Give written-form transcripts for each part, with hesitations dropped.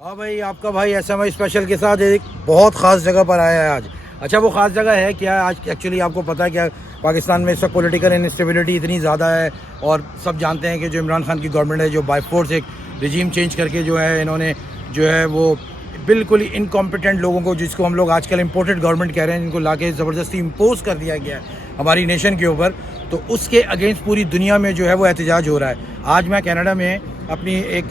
हाँ भाई, आपका भाई SMI स्पेशल के साथ एक बहुत ख़ास जगह पर आया है आज। अच्छा, वो ख़ास जगह है क्या? आज एक्चुअली आपको पता है क्या, पाकिस्तान में इस वक्त पॉलिटिकल इनस्टेबिलिटी इतनी ज़्यादा है और सब जानते हैं कि जो इमरान खान की गवर्नमेंट है, जो बाय फोर्स एक रिजीम चेंज करके जो है इन्होंने जो है वो बिल्कुल ही इनकॉम्पिटेंट लोगों को, जिसको हम लोग आजकल इम्पोर्टेड गवर्नमेंट कह रहे हैं, इनको लाके ज़बरदस्ती इम्पोज कर दिया गया है हमारी नेशन के ऊपर। तो उसके अगेंस्ट पूरी दुनिया में जो है वो एहतजाज हो रहा है। आज मैं कनाडा में अपनी एक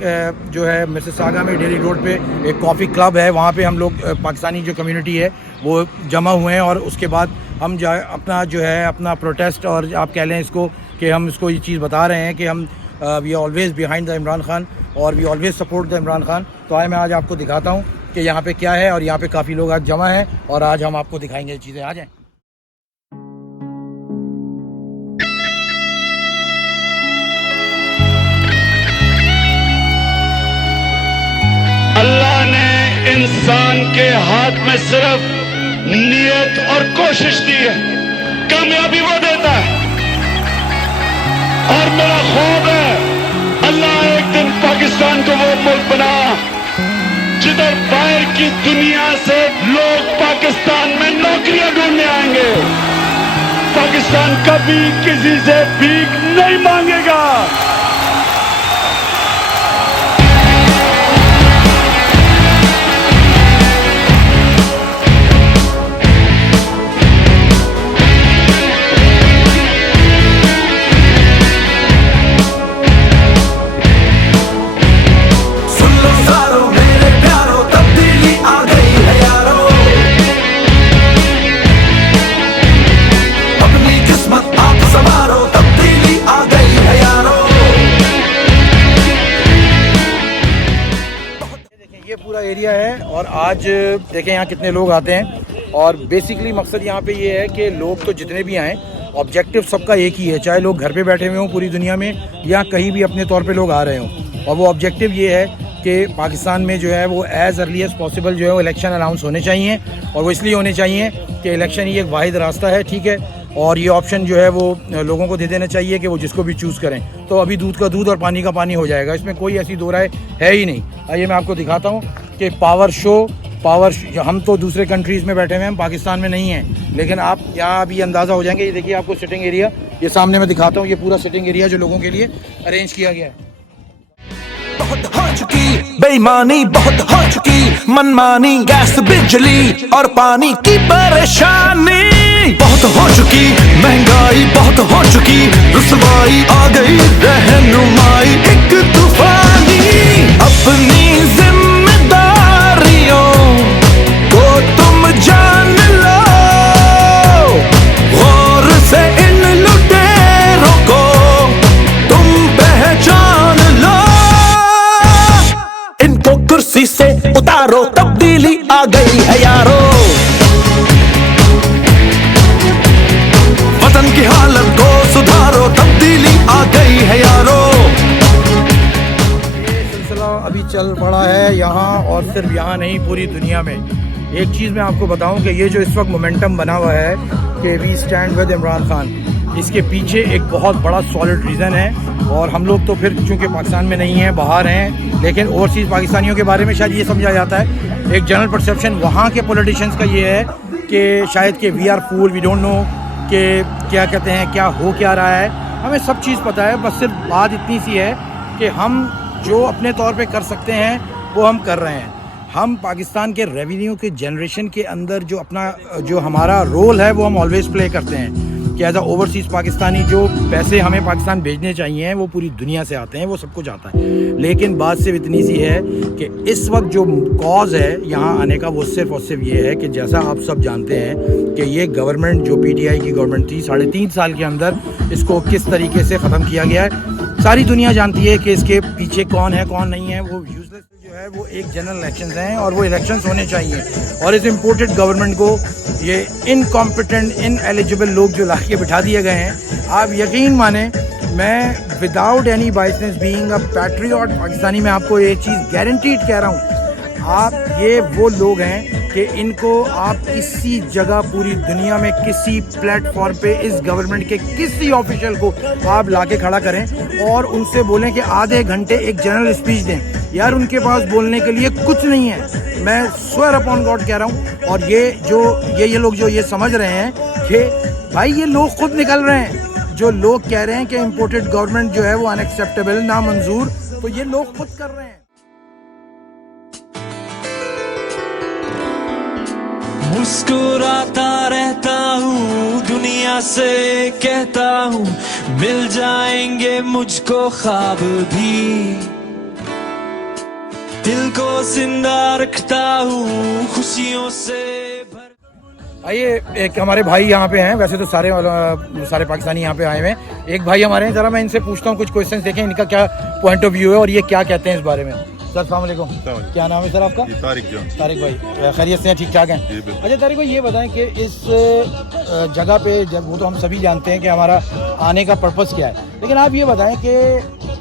जो है मिसिसागा में डेली रोड पे एक कॉफ़ी क्लब है, वहाँ पे हम लोग पाकिस्तानी जो कम्युनिटी है वो जमा हुए हैं और उसके बाद हम अपना जो है अपना प्रोटेस्ट, और आप कह लें इसको कि हम इसको ये चीज़ बता रहे हैं कि हम we are always behind the Imran Khan और we always support the Imran Khan. तो आए मैं आज आपको दिखाता हूँ कि यहाँ पे क्या है, और यहाँ पे काफ़ी लोग आज जमा हैं और आज हम आपको दिखाएंगे चीज़ें। आ जाएँ। अल्लाह ने इंसान के हाथ में सिर्फ नियत और कोशिश दी है, कामयाबी वो देता है। और मेरा ख्वाब है अल्लाह एक दिन पाकिस्तान को वो मुल्क बना जिधर बाहर की दुनिया से लोग पाकिस्तान में नौकरियां ढूंढने आएंगे। पाकिस्तान कभी किसी से भीख नहीं मांगेगा। ये पूरा एरिया है और आज देखें यहाँ कितने लोग आते हैं। और बेसिकली मकसद यहाँ पे ये है कि लोग तो जितने भी आएँ, ऑब्जेक्टिव सबका एक ही है, चाहे लोग घर पे बैठे हुए हों पूरी दुनिया में या कहीं भी अपने तौर पे लोग आ रहे हों। और वो ऑब्जेक्टिव ये है कि पाकिस्तान में जो है वो एज़ अर्ली एज़ पॉसिबल जो है वो इलेक्शन अनाउंस होने चाहिए। और वो इसलिए होने चाहिए कि इलेक्शन ही एक वाहिद रास्ता है, ठीक है, और ये ऑप्शन जो है वो लोगों को दे देना चाहिए कि वो जिसको भी चूज़ करें। तो अभी दूध का दूध और पानी का पानी हो जाएगा, इसमें कोई ऐसी दो राय है ही नहीं। आइए मैं आपको दिखाता हूँ कि हम तो दूसरे कंट्रीज़ में बैठे हुए हैं, हम पाकिस्तान में नहीं हैं, लेकिन आप यहाँ अभी अंदाज़ा हो जाएंगे। ये देखिए आपको सिटिंग एरिया, ये सामने मैं दिखाता हूँ, ये पूरा सिटिंग एरिया जो लोगों के लिए अरेंज किया गया है। बहुत हो चुकी बेईमानी, बहुत हो चुकी मनमानी, गैस बिजली और पानी की परेशानी बहुत हो चुकी, महंगाई बहुत हो चुकी, रुसवाई आ गई, रहनुमाई एक तूफानी। अपनी जिम्मेदारियों को तुम जान लो, गौर से इन लुटेरों को तुम पहचान लो। इनको कुर्सी से उतारो, तब्दीली आ गई है यारो। वतन की हालत को सुधारो, तब्दीली आ गई है यारो। ये सिलसिला अभी चल पड़ा है यहाँ, और सिर्फ यहाँ नहीं पूरी दुनिया में। एक चीज़ मैं आपको बताऊं कि ये जो इस वक्त मोमेंटम बना हुआ है कि we stand with Imran Khan, इसके पीछे एक बहुत बड़ा सॉलिड रीज़न है। और हम लोग तो फिर चूँकि पाकिस्तान में नहीं हैं, बाहर हैं, लेकिन ओवरसीज़ पाकिस्तानियों के बारे में शायद ये समझा जाता है, एक जनरल परसेप्शन वहाँ के पॉलिटिशियंस का ये है कि शायद कि we are fool, we don't know कि क्या कहते हैं, क्या हो क्या रहा है। हमें सब चीज़ पता है, बस सिर्फ बात इतनी सी है कि हम जो अपने तौर पे कर सकते हैं वो हम कर रहे हैं। हम पाकिस्तान के रेवेन्यू के जनरेशन के अंदर जो हमारा रोल है वो हम ऑलवेज़ प्ले करते हैं कि एज अ ओवरसीज़ पाकिस्तानी जो पैसे हमें पाकिस्तान भेजने चाहिए वो पूरी दुनिया से आते हैं, वो सब कुछ आता है। लेकिन बात सिर्फ इतनी सी है कि इस वक्त जो कॉज है यहाँ आने का वो सिर्फ और सिर्फ ये है कि जैसा आप सब जानते हैं कि ये गवर्नमेंट जो PTI की गवर्नमेंट थी, 3.5 साल के अंदर इसको किस तरीके से ख़त्म किया गया है। सारी दुनिया जानती है कि इसके पीछे कौन है कौन नहीं है। वो यूजलेस जो है वो एक जनरल इलेक्शंस हैं और वो इलेक्शंस होने चाहिए। और इस इम्पोर्टेड गवर्नमेंट को ये इनकॉम्पिटेंट, इनएलिजिबल लोग जो ला के बिठा दिए गए हैं, आप यकीन माने, मैं without any biasness being a patriot Pakistani में आपको ये चीज़ गारंटीड कह रहा हूँ, आप ये वो लोग हैं कि इनको आप किसी जगह पूरी दुनिया में किसी प्लेटफॉर्म पे इस गवर्नमेंट के किसी ऑफिशियल को आप लाके खड़ा करें और उनसे बोलें कि आधे घंटे एक जनरल स्पीच दें यार उनके पास बोलने के लिए कुछ नहीं है। मैं स्वेयर अपॉन गॉड कह रहा हूँ। और ये लोग जो ये समझ रहे हैं कि भाई ये लोग खुद निकल रहे हैं, जो लोग कह रहे हैं कि इम्पोर्टेड गवर्नमेंट जो है वो अनएक्सेप्टेबल, नामंजूर, तो ये लोग खुद कर रहे हैं। मुस्कुराता रहता हूँ, दुनिया से कहता हूँ, मिल जाएंगे मुझको ख्वाब भी, दिल को जिंदा रखता हूँ खुशियों से भर। आइए, एक हमारे भाई यहाँ पे हैं, वैसे तो सारे पाकिस्तानी यहाँ पे आए हुए हैं। एक भाई हमारे हैं, जरा मैं इनसे पूछता हूँ कुछ क्वेश्चंस, देखें इनका क्या पॉइंट ऑफ व्यू है और ये क्या कहते हैं इस बारे में। सर अस्सलाम वालेकुम, क्या नाम है सर आपका? तारिक जान। तारिक भाई, खैरियत से हैं, ठीक ठाक हैं? अच्छा तारिक भाई, ये बताएं कि इस जगह पे, जब वो तो हम सभी जानते हैं कि हमारा आने का पर्पस क्या है, लेकिन आप ये बताएं कि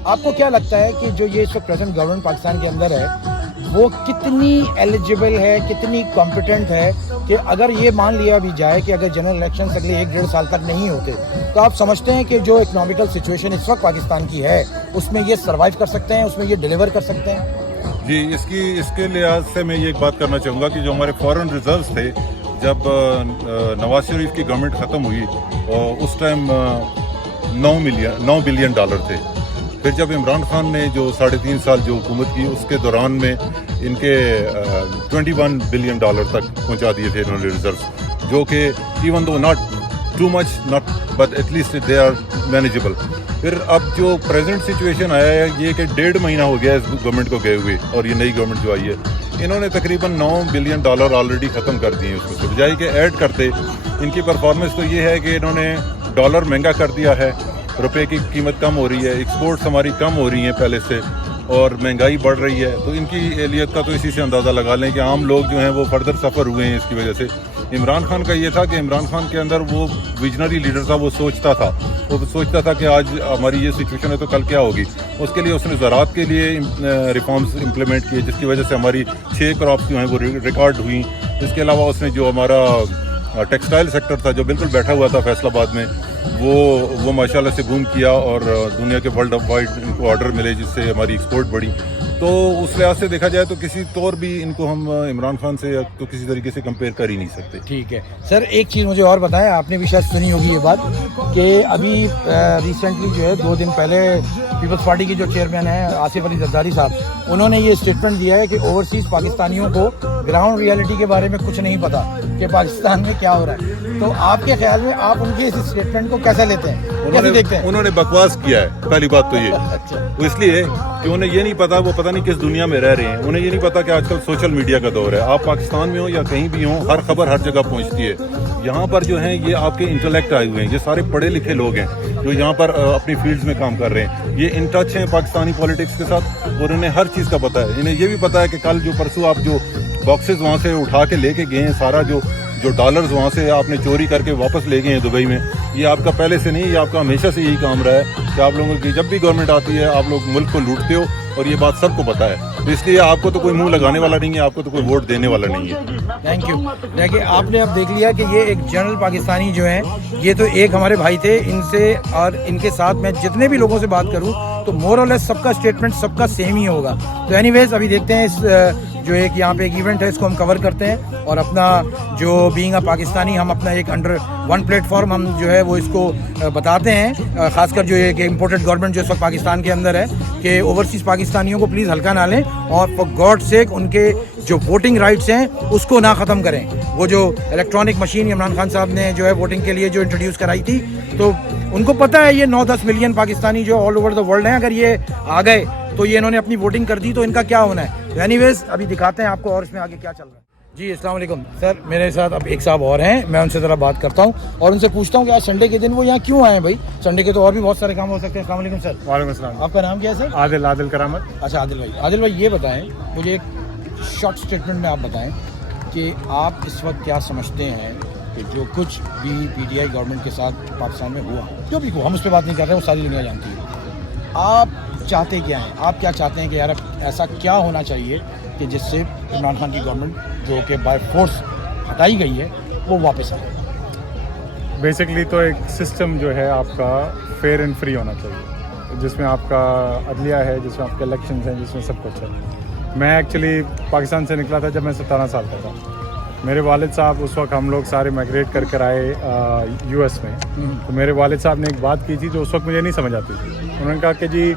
आपको क्या लगता है कि जो ये इस वक्त प्रेजेंट गवर्नमेंट पाकिस्तान के अंदर है वो कितनी एलिजिबल है, कितनी कॉम्पिटेंट है कि अगर ये मान लिया भी जाए कि अगर जनरल इलेक्शन अगले 1-1.5 साल तक नहीं होते तो आप समझते हैं कि जो इकोनॉमिकल सिचुएशन इस वक्त पाकिस्तान की है उसमें ये सर्वाइव कर सकते हैं, उसमें ये डिलीवर कर सकते हैं? जी, इसके लिहाज से मैं ये एक बात करना चाहूँगा कि जो हमारे फॉरेन रिजर्व्स थे, जब नवाज शरीफ की गवर्नमेंट ख़त्म हुई और उस टाइम $9 बिलियन थे। फिर जब इमरान खान ने जो 3.5 साल जो हुकूमत की उसके दौरान में इनके $21 बिलियन तक पहुंचा दिए थे इन्होंने रिजर्व्स, जो कि even though not too much not but at least they are manageable. फिर अब जो प्रेजेंट सिचुएशन आया है ये कि 1.5 महीना हो गया इस गवर्नमेंट को गए हुए, और ये नई गवर्नमेंट जो आई है इन्होंने तकरीबन $9 बिलियन ऑलरेडी ख़त्म कर दिए हैं। उसमें बजाय के ऐड करते, इनकी परफॉर्मेंस तो ये है कि इन्होंने डॉलर महंगा कर दिया है, रुपए की कीमत कम हो रही है, एक्सपोर्ट्स हमारी कम हो रही हैं पहले से, और महंगाई बढ़ रही है। तो इनकी एहलियत का तो इसी से अंदाज़ा लगा लें कि आम लोग जो हैं वो फर्दर सफ़र हुए हैं इसकी वजह से। इमरान खान का ये था कि इमरान खान के अंदर वो विजनरी लीडर था, वो सोचता था कि आज हमारी ये सिचुएशन है तो कल क्या होगी। उसके लिए उसने ज़राअत के लिए रिफॉर्म्स इम्प्लीमेंट किए, जिसकी वजह से हमारी 6 क्रॉप्स जो हैं वो रिकॉर्ड हुई। इसके अलावा उसने जो हमारा टेक्सटाइल सेक्टर था जो बिल्कुल बैठा हुआ था फैसलाबाद में, वो माशाल्लाह से बूम किया और दुनिया के वर्ल्ड वाइड इनको ऑर्डर मिले, जिससे हमारी एक्सपोर्ट बढ़ी। तो उस लिहाज से देखा जाए तो किसी तौर भी इनको हम इमरान खान से तो किसी तरीके से कंपेयर कर ही नहीं सकते। ठीक है सर, एक चीज़ मुझे और बताएं, आपने भी शायद सुनी होगी ये बात कि अभी रिसेंटली जो है 2 दिन पहले पीपल्स पार्टी के जो चेयरमैन हैं आसिफ अली जरदारी साहब, उन्होंने ये स्टेटमेंट दिया है कि ओवरसीज़ पाकिस्तानियों को ग्राउंड रियलिटी के बारे में कुछ नहीं पता कि पाकिस्तान में क्या हो रहा है। तो आपके ख्याल में आप उनके इस स्टेटमेंट को कैसे लेते हैं, कैसे देखते हैं? उन्होंने बकवास किया है, पहली बात तो ये। अच्छा, वो इसलिए कि उन्हें ये नहीं पता, वो पता नहीं किस दुनिया में रह रहे हैं। उन्हें ये नहीं पता कि आजकल सोशल मीडिया का दौर है। आप पाकिस्तान में हो या कहीं भी हो, हर खबर हर जगह पहुंचती है। यहाँ पर जो है ये आपके इंटेलेक्ट आए हुए हैं, ये सारे पढ़े लिखे लोग हैं जो यहाँ पर अपनी फील्ड्स में काम कर रहे हैं। ये इन टच हैं पाकिस्तानी पॉलिटिक्स के साथ और इन्हें हर चीज़ का पता है। इन्हें ये भी पता है कि कल जो परसों आप जो बॉक्सेस वहाँ से उठा के लेके गए हैं, सारा जो डॉलर्स वहाँ से आपने चोरी करके वापस ले गए हैं दुबई में, ये आपका पहले से नहीं, ये आपका हमेशा से यही काम रहा है कि आप लोगों की जब भी गवर्नमेंट आती है आप लोग मुल्क को लूटते हो, और ये बात सबको पता है। तो इसलिए आपको तो कोई मुंह लगाने वाला नहीं है, आपको तो कोई वोट देने वाला नहीं है। Thank you. देखिए, आपने अब देख लिया कि ये एक जनरल पाकिस्तानी जो हैं, ये तो एक हमारे भाई थे, इनसे और इनके साथ मैं जितने भी लोगों से बात करूं तो मोर और लेस सबका स्टेटमेंट सबका सेम ही होगा। तो एनीवेज अभी देखते हैं इस जो एक यहाँ पे एक इवेंट है इसको हम कवर करते हैं, और अपना जो बीइंग अ पाकिस्तानी हम अपना एक अंडर वन प्लेटफॉर्म हम जो है वो इसको बताते हैं, खासकर जो एक इम्पोर्टेड गवर्नमेंट जो इस वक्त पाकिस्तान के अंदर है, कि ओवरसीज़ पाकिस्तानियों को प्लीज़ हल्का ना लें और फॉर गॉड सेक उनके जो वोटिंग राइट्स हैं उसको ना ख़त्म करें। वो जो इलेक्ट्रॉनिक मशीन इमरान खान साहब ने जो है वोटिंग के लिए जो इंट्रोड्यूस कराई थी, तो उनको पता है ये 9-10 मिलियन पाकिस्तानी जो ऑल ओवर द वर्ल्ड हैं, अगर ये आ गए तो ये इन्होंने अपनी वोटिंग कर दी तो इनका क्या होना है। तो एनीवेज अभी दिखाते हैं आपको और इसमें आगे क्या चल रहा है। जी अस्सलाम वालेकुम सर, मेरे साथ अब एक साहब और हैं, मैं उनसे ज़रा बात करता हूँ और उनसे पूछता हूँ कि आज संडे के दिन वो यहाँ क्यों आए हैं। भाई संडे के तो और भी बहुत सारे काम हो सकते हैं। अस्सलाम वालेकुम सर। वालेकुम अस्सलाम। आपका नाम क्या है सर? आदिल करामत। अच्छा आदिल भाई ये बताएं मुझे एक शॉर्ट स्टेटमेंट में आप बताएं कि आप इस वक्त क्या समझते हैं कि जो कुछ भी पीटीआई गवर्नमेंट के साथ पाकिस्तान में हुआ, जो भी हुआ, हम उस पर बात नहीं कर रहे हैं, वो सारी दुनिया जानती है। आप चाहते क्या हैं? आप क्या चाहते हैं कि यार ऐसा क्या होना चाहिए कि जिससे इमरान खान की गवर्नमेंट जो कि बाय फोर्स हटाई गई है वो वापस आए? बेसिकली तो एक सिस्टम जो है आपका फेयर एंड फ्री होना चाहिए। जिसमें आपका अदलिया है, जिसमें आपके इलेक्शंस हैं, जिसमें सब कुछ है। मैं एक्चुअली पाकिस्तान से निकला था जब मैं 17 साल का था। मेरे वालिद साहब उस वक्त हम लोग सारे माइग्रेट कर कर आए यूएस में। तो मेरे वालिद साहब ने एक बात की थी जो उस वक्त मुझे नहीं समझ आती थी। उन्होंने कहा कि जी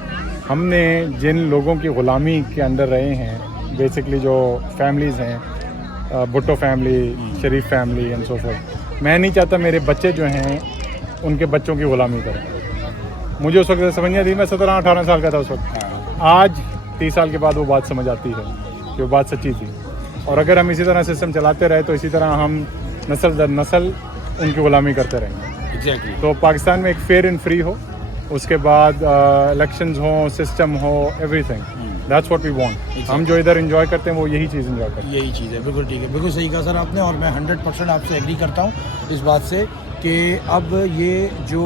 हमने जिन लोगों की ग़ुलामी के अंदर रहे हैं, बेसिकली जो फैमिलीज़ हैं, Bhutto family, Sharif family and so fourth, मैं नहीं चाहता मेरे बच्चे जो हैं उनके बच्चों की ग़ुलामी करें। मुझे उस वक्त समझ नहीं आती, मैं 17-18 साल का था उस वक्त। आज 30 साल के बाद वो बात समझ आती है कि वो बात सच्ची थी। और अगर हम इसी तरह सिस्टम चलाते रहे तो इसी तरह हम नस्ल दर नस्ल उनकी ग़ुलामी करते रहेंगे। एग्जैक्टली। तो पाकिस्तान में एक फेयर एंड फ्री हो, उसके बाद इलेक्शंस हो, सिस्टम हो, everything, that's what we want. हम जो इधर एंजॉय करते हैं वो यही चीज़ एंजॉय करते हैं। यही चीज़ है, बिल्कुल ठीक है, बिल्कुल सही कहा सर आपने। और मैं 100% आपसे एग्री करता हूँ इस बात से कि अब ये जो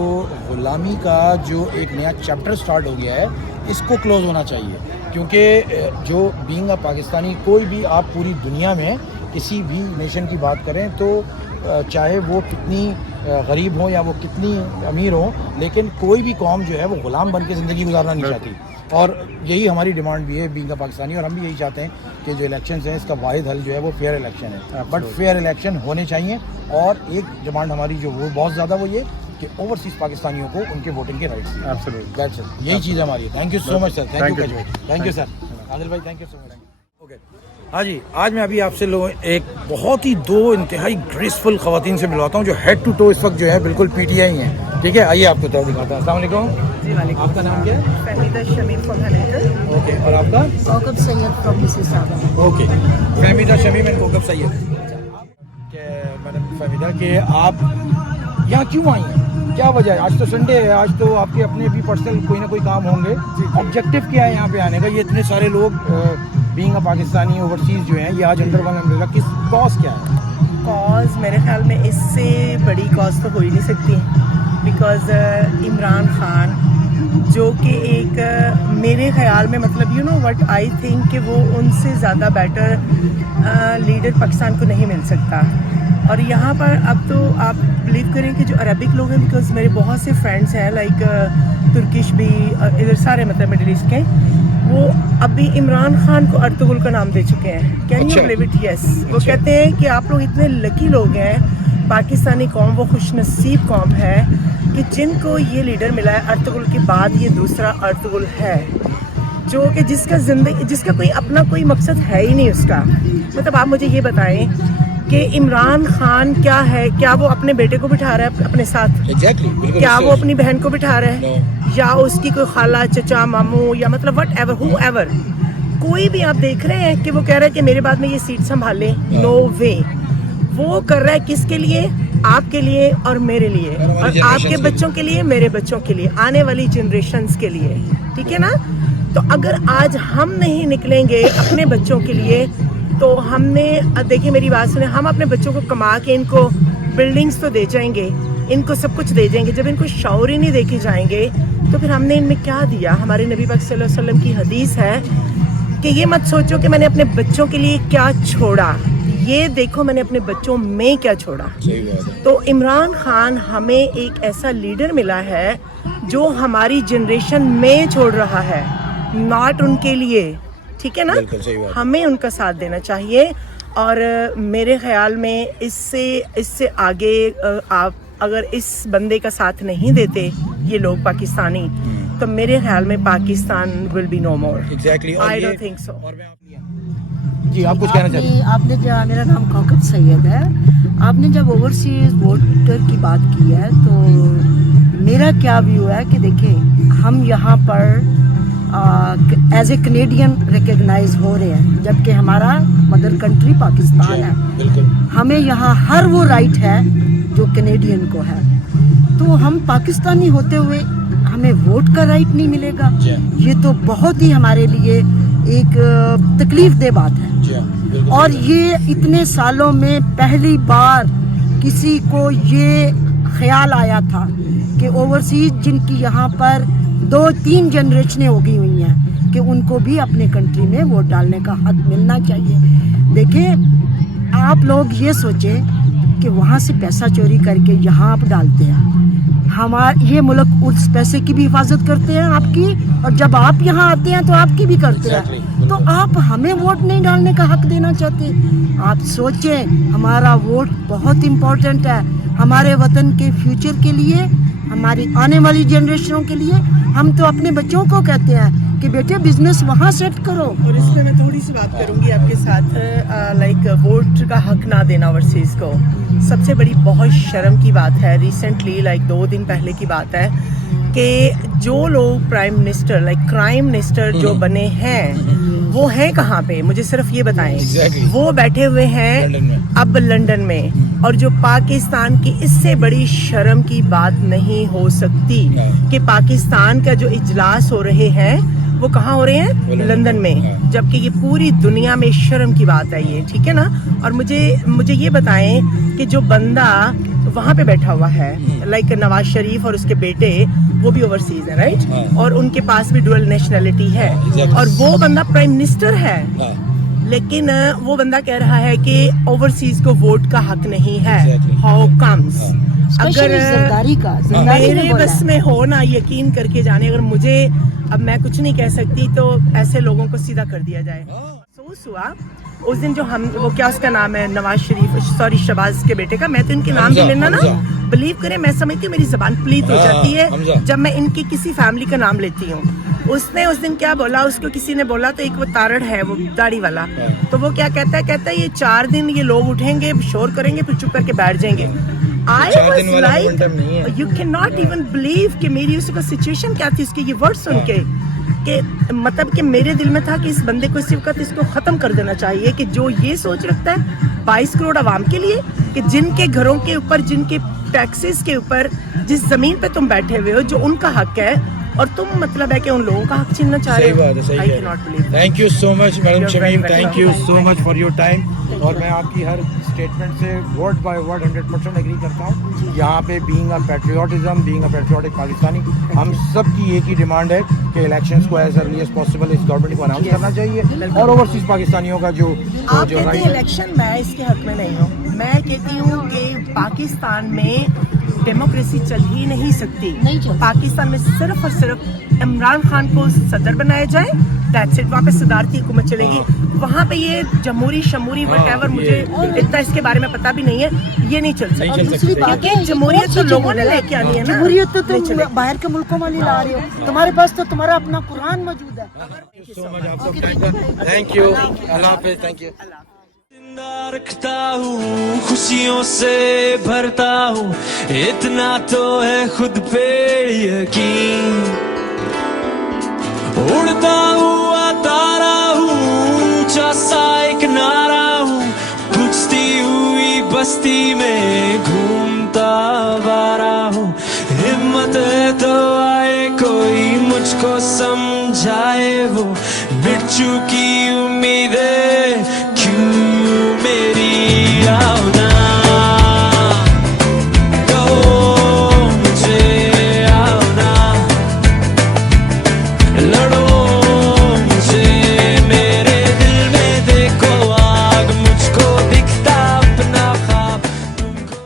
ग़ुलामी का जो एक नया चैप्टर स्टार्ट हो गया है, इसको क्लोज़ होना चाहिए। क्योंकि जो बीइंग अ पाकिस्तानी, कोई भी आप पूरी दुनिया में किसी भी नेशन की बात करें तो चाहे वो कितनी गरीब हो या वो कितनी अमीर हो, लेकिन कोई भी कौम जो है वो ग़ुलाम बन के ज़िंदगी गुजारना नहीं चाहती। और यही हमारी डिमांड भी है बीइंग अ पाकिस्तानी। और हम भी यही चाहते हैं कि जो इलेक्शंस हैं इसका वाहिद हल जो है वो फेयर इलेक्शन है। बट फेयर इलेक्शन होने चाहिए। और एक डिमांड हमारी जो वो बहुत ज़्यादा वो ये कि ओवरसीज़ पाकिस्तानियों को उनके वोटिंग के राइट्स दिए। एब्सोल्युटली, दैट्स इट, यही चीज़ हमारी है। Thank you so much sir. Thank you thank you sir. Adil भाई thank you so much. Okay, हाँ जी, आज मैं अभी आपसे एक बहुत ही दो इंतहाई ग्रेसफुल ख़वातीन से मिलवाता हूँ जो हेड टू टो इस वक्त जो है बिल्कुल पीटीआई हैं। ठीक है, आइए आपको तरफ दिखाता हूँ। अस्सलाम वालेकुम। जी वालेकुम। आपका नाम क्या है? Fahmida Shamim from Hamilton. Okay, और आपका? Kaukab Syed from Mississauga. Okay, Fahmida Shamim and Kokab Syed. Madam Fahmida कि आप यहाँ क्यों आई हैं, क्या वजह है? आज तो संडे है, आज तो आपके अपने भी पर्सनल कोई ना कोई काम होंगे। ऑब्जेक्टिव क्या है यहाँ पे आने का? ये इतने सारे लोग बीइंग अ पाकिस्तानी ओवरसीज़ जो हैं, ये आज अंडर वन अम्ब्रेला, किस कॉज क्या है? कॉज मेरे ख्याल में इससे बड़ी कॉज तो हो ही नहीं सकती, बिकॉज इमरान खान जो कि एक मेरे ख्याल में मतलब you know what I think कि वो उनसे ज़्यादा बेटर लीडर पाकिस्तान को नहीं मिल सकता। और यहाँ पर अब तो आप बिलीव करें कि जो अरबिक लोग हैं, बिकॉज मेरे बहुत से फ्रेंड्स हैं लाइक तुर्किश भी, इधर सारे मतलब मिडिल ईस्ट के, वो अभी इमरान खान को अर्तुगरुल का नाम दे चुके हैं। Can you believe it? Yes, वो कहते हैं कि आप लोग इतने लकी लोग हैं, पाकिस्तानी कौम वो खुशनसीब कौम है कि जिनको ये लीडर मिला है। अर्तुगरुल के बाद ये दूसरा अर्तुगरुल है जो कि जिसका कोई अपना कोई मकसद है ही नहीं उसका। मतलब आप मुझे ये बताएं कि इमरान खान क्या है? क्या वो अपने बेटे को बिठा रहा है अपने साथ? एग्जैक्टली। क्या वो अपनी बहन को बिठा रहा है? या उसकी कोई खाला, चचा, मामू, या मतलब वट एवर, हु एवर, कोई भी आप देख रहे हैं कि वो कह रहा है कि मेरे बाद में ये सीट संभाले? नो वे। वो कर रहा है किसके लिए? आपके लिए और मेरे लिए, और आपके बच्चों के लिए, मेरे बच्चों के लिए, आने वाली जनरेशन्स के लिए। ठीक है ना? तो अगर आज हम नहीं निकलेंगे अपने बच्चों के लिए, तो हमने, देखिए मेरी बात सुने, हम अपने बच्चों को कमा के इनको बिल्डिंग्स तो दे जाएंगे, इनको सब कुछ दे जाएंगे, जब इनको शौर ही नहीं देके जाएंगे तो फिर हमने इनमें क्या दिया? हमारे नबी पाक सल्लल्लाहु अलैहि वसल्लम की हदीस है कि ये मत सोचो कि मैंने अपने बच्चों के लिए क्या छोड़ा, ये देखो मैंने अपने बच्चों में क्या छोड़ा। तो इमरान खान हमें एक ऐसा लीडर मिला है जो हमारी जनरेशन में छोड़ रहा है, नॉट उनके लिए। ठीक है ना? हमें उनका साथ देना चाहिए। और मेरे ख्याल में इससे आगे आप अगर इस बंदे का साथ नहीं देते ये लोग पाकिस्तानी, तो मेरे ख्याल में Pakistan will be no more. Exactly. I don't think so. जी, आप कुछ कहना चाहते हैं? आपने जो, मेरा नाम कौकब सैयद है, आपने जब ओवरसीज वोटर की बात की है तो मेरा क्या व्यू है कि देखिए हम यहाँ पर एज ए कनेडियन रिकग्नाइज हो रहे हैं, जबकि हमारा मदर कंट्री पाकिस्तान है। बिल्कुल। हमें यहाँ हर वो राइट है जो कनेडियन को है, तो हम पाकिस्तानी होते हुए हमें वोट का राइट नहीं मिलेगा, ये तो बहुत ही हमारे लिए एक तकलीफ दे बात है। और ये इतने सालों में पहली बार किसी को ये ख्याल आया था कि ओवरसीज जिनकी यहाँ पर 2-3 जनरेशनें हो गई हुई हैं कि उनको भी अपने कंट्री में वोट डालने का हक मिलना चाहिए। देखिए आप लोग ये सोचें कि वहाँ से पैसा चोरी करके यहाँ आप डालते हैं, ये मुल्क उस पैसे की भी हिफाजत करते हैं आपकी, और जब आप यहाँ आते हैं तो आपकी भी करते हैं। तो आप हमें वोट नहीं डालने का हक देना चाहते? आप सोचें, हमारा वोट बहुत इम्पोर्टेंट है हमारे वतन के फ्यूचर के लिए, हमारी आने वाली जनरेशनों के लिए। हम तो अपने बच्चों को कहते हैं कि बेटे बिजनेस वहाँ सेट करो। और इस पे मैं थोड़ी सी बात करूंगी आपके साथ, लाइक वोट का हक ना देना ओवरसीज को सबसे बड़ी बहुत शर्म की बात है। रिसेंटली लाइक 2 दिन पहले की बात है कि जो लोग prime minister like crime minister जो बने हैं वो हैं कहाँ पे, मुझे सिर्फ ये बताएं। Exactly. वो बैठे हुए हैं अब लंदन में, और जो पाकिस्तान की इससे बड़ी शर्म की बात नहीं हो सकती कि पाकिस्तान का जो इजलास हो रहे हैं वो कहाँ हो रहे हैं? लंदन में, जबकि ये पूरी दुनिया में शर्म की बात है ये, ठीक है ना। और मुझे ये बताएं कि जो बंदा वहाँ पे बैठा हुआ है लाइक नवाज शरीफ और उसके बेटे, वो भी ओवरसीज है राइट, और उनके पास भी डुअल नेशनैलिटी है, और वो बंदा प्राइम मिनिस्टर है, लेकिन वो बंदा कह रहा है कि ओवरसीज को वोट का हक नहीं है। How comes? अगर जरदारी मेरे बस में हो ना, यकीन करके जाने, अगर मुझे, अब मैं कुछ नहीं कह सकती, तो ऐसे लोगों को सीधा कर दिया जाए। अफसोस हुआ उस दिन जो हम, वो क्या उसका नाम है, नवाज शरीफ, सॉरी शहबाज के बेटे का, मैं तो इनके नाम भी लेना ना, बिलीव करें मैं समझती हूँ मेरी जबान प्लीत हो जाती है जब मैं इनकी किसी फैमिली का नाम लेती हूँ। उसने उस दिन क्या बोला, उसको किसी ने बोला, तो एक वो तारड़ है वो दाढ़ी वाला, तो वो क्या कहता है ये 4 दिन ये लोग उठेंगे, शोर करेंगे, फिर चुप करके बैठ जाएंगे। I was like, you cannot even believe कि मेरी उसका सिचुएशन क्या थी, उसके ये वर्ड सुन के, कि मतलब कि मेरे दिल में था कि इस बंदे को इसी वक्त इसको खत्म कर देना चाहिए, कि जो ये सोच रखता है 22 करोड़ आवाम के लिए, कि जिनके घरों के ऊपर, जिनके टैक्सेस के ऊपर, जिस जमीन पे तुम बैठे हुए हो, जो उनका हक है, और तुम मतलब है कि उन लोगों का हक छीनना चाह रहे हो। I can not believe. Thank you so much madam You're Shamim, very thank you so much for your time. और मैं आपकी हर स्टेटमेंट से वर्ड बाय वर्ड 100% एग्री करता हूँ। यहाँ पे being a patriotism, being a patriotic Pakistani, हम सब की एक ही डिमांड है कि इलेक्शंस को एज अर्ली एज पॉसिबल इस गवर्नमेंट को अनाउंस करना चाहिए, और ओवरसीज पाकिस्तानियों का जो आप जो कहते राइट हैं है। इलेक्शन, मैं इसके हक में नहीं हूँ। मैं कहती हूँ कि पाकिस्तान में डेमोक्रेसी चल ही नहीं सकती। पाकिस्तान में सिर्फ और सिर्फ इमरान खान को सदर बनाया जाए, दैट्स इट। वहाँ पे सदारती हुकूमत चलेगी। वहाँ पे ये जमहूरी शमूरी वटएवर, मुझे इतना इसके बारे में पता भी नहीं है, ये नहीं चल सकता। दूसरी बात है, जमहूरियत तो लोगों ने लेके आनी है ना। जमहूरियत तो तुम बाहर के मुल्कों वाली ला रहे हो, तुम्हारे पास तो तुम्हारा अपना कुरान मौजूद है। थैंक यू, अल्लाह हाफिज़, थैंक यू। जिंदा रखता हूँ, खुशियों से भरता हूँ, इतना तो है खुद पे यकीन। उड़ता हुआ तारा हूँ, ऊंचा सा एक नारा हूँ, बुझती हुई बस्ती में घूमता वारा हूँ। हिम्मत है तो आए कोई मुझको समझाए, वो मिट चुकी उम्मीदें क्यों मेरी आओ ना, कहो मुझे आओ ना, लड़ो मुझे, मेरे दिल में देखो आग, मुझको दिखता अपना ख्वाब तुमको।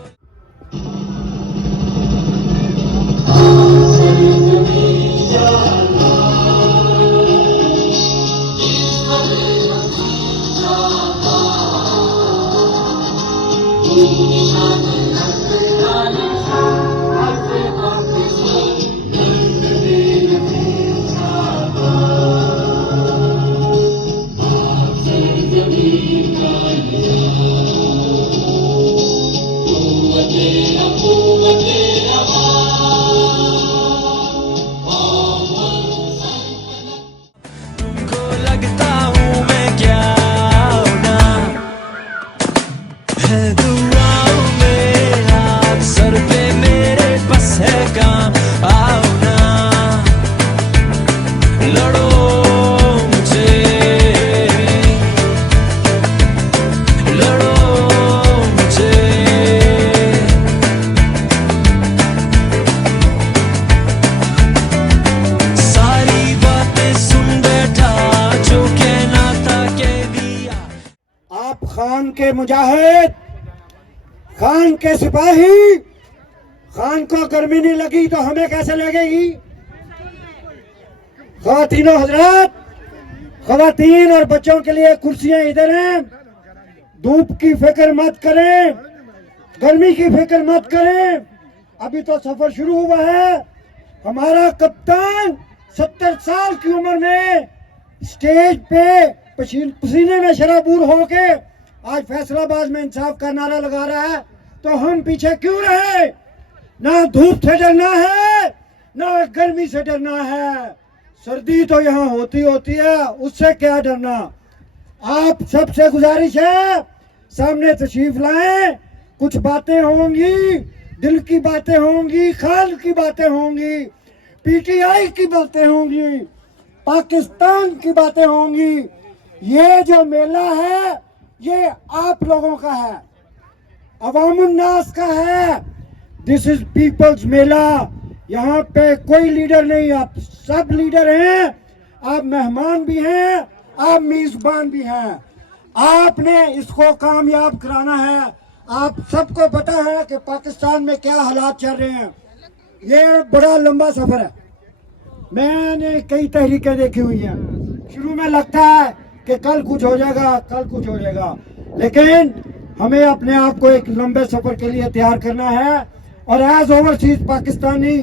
तुमको लगता हूँ मैं क्या ना, है दुआओं में हाथ सर पे मेरे, बस है काम आओ ना, लड़ो मुझे, लड़ो मुझे। सारी बातें सुन बैठा, जो कहना था कह दिया। आप खान के मुजाहिद, खान के सिपाही, खान को गर्मी नहीं लगी तो हमें कैसे लगेगी? ख्वातीनो हजरात, ख्वातीन और बच्चों के लिए कुर्सियां इधर हैं। धूप की फिक्र मत करें, गर्मी की फिक्र मत करें। अभी तो सफर शुरू हुआ है। हमारा कप्तान 70 साल की उम्र में स्टेज पे पसीने में शराबूर होके आज फैसलाबाद में इंसाफ का नारा लगा रहा है, तो हम पीछे क्यों रहे? ना धूप से डरना है, ना गर्मी से डरना है। सर्दी तो यहाँ होती है, उससे क्या डरना। आप सबसे गुजारिश है, सामने तशरीफ लाएं। कुछ बातें होंगी, दिल की बातें होंगी, खान की बातें होंगी, पीटीआई की बातें होंगी, पाकिस्तान की बातें होंगी। ये जो मेला है ये आप लोगों का है, अवामुन्नास का है। दिस इज पीपल्स मेला। यहाँ पे कोई लीडर नहीं, आप सब लीडर हैं। आप मेहमान भी हैं, आप मेजबान भी हैं। आपने इसको कामयाब कराना है। आप सबको पता है कि पाकिस्तान में क्या हालात चल रहे हैं। ये बड़ा लंबा सफर है। मैंने कई तहरीकें देखी हुई हैं। शुरू में लगता है कि कल कुछ हो जाएगा, कल कुछ हो जाएगा, लेकिन हमें अपने आप को एक लंबे सफर के लिए तैयार करना है। और एज ओवरसीज पाकिस्तानी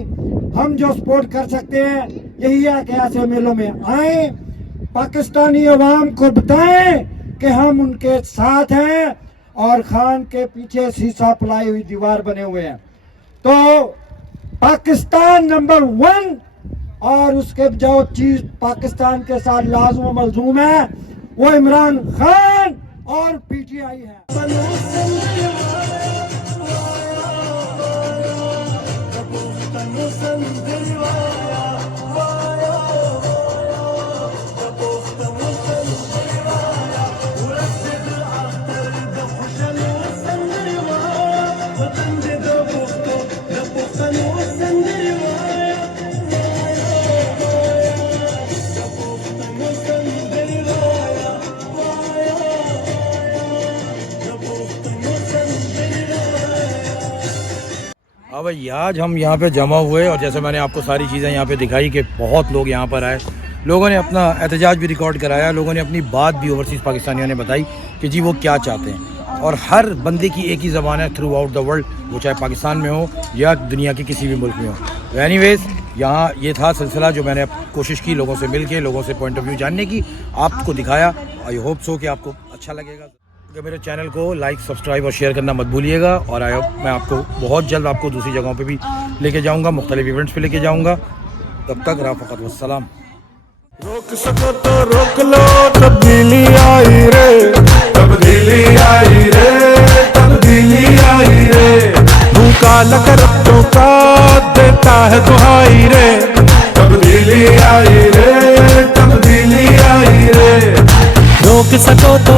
हम जो सपोर्ट कर सकते हैं यही है कि ऐसे मेलों में आए, पाकिस्तानी अवाम को बताएं कि हम उनके साथ हैं और खान के पीछे शीशा पलाई हुई दीवार बने हुए हैं। तो पाकिस्तान नंबर 1 और उसके जो चीज पाकिस्तान के साथ लाज़िम व मलज़ूम है वो इमरान खान और पीटीआई है। हाँ भाई, आज हम यहाँ पे जमा हुए और जैसे मैंने आपको सारी चीज़ें यहाँ पे दिखाई कि बहुत लोग यहाँ पर आए। लोगों ने अपना एहतजाज भी रिकॉर्ड कराया, लोगों ने अपनी बात भी ओवरसीज़ पाकिस्तानियों ने बताई कि जी वो क्या चाहते हैं। और हर बंदे की एक ही ज़बान है थ्रू आउट द वर्ल्ड, वो चाहे पाकिस्तान में हो या दुनिया के किसी भी मुल्क में हो। एनीवेज़, यहाँ ये था सिलसिला जो मैंने कोशिश की लोगों से मिल के, लोगों से पॉइंट ऑफ व्यू जानने की, आपको दिखाया। आई होप सो कि आपको अच्छा लगेगा। मेरे चैनल को लाइक, सब्सक्राइब और शेयर करना मत भूलिएगा। और आई होप मैं आपको बहुत जल्द आपको दूसरी जगहों पे भी लेके जाऊंगा, मुख्तलिफ इवेंट्स पे लेके जाऊंगा। तब तक राफ़क़त वस्सलाम। रोक सको तो रोक लो, तब्दीली आई रे, तब्दीली आई रे, तब्दीली आई रे। भूखा लकर रब्बों का देता है दुहाई रे, तब्दीली आई रे, तब्दीली आई रे। रोक सको तो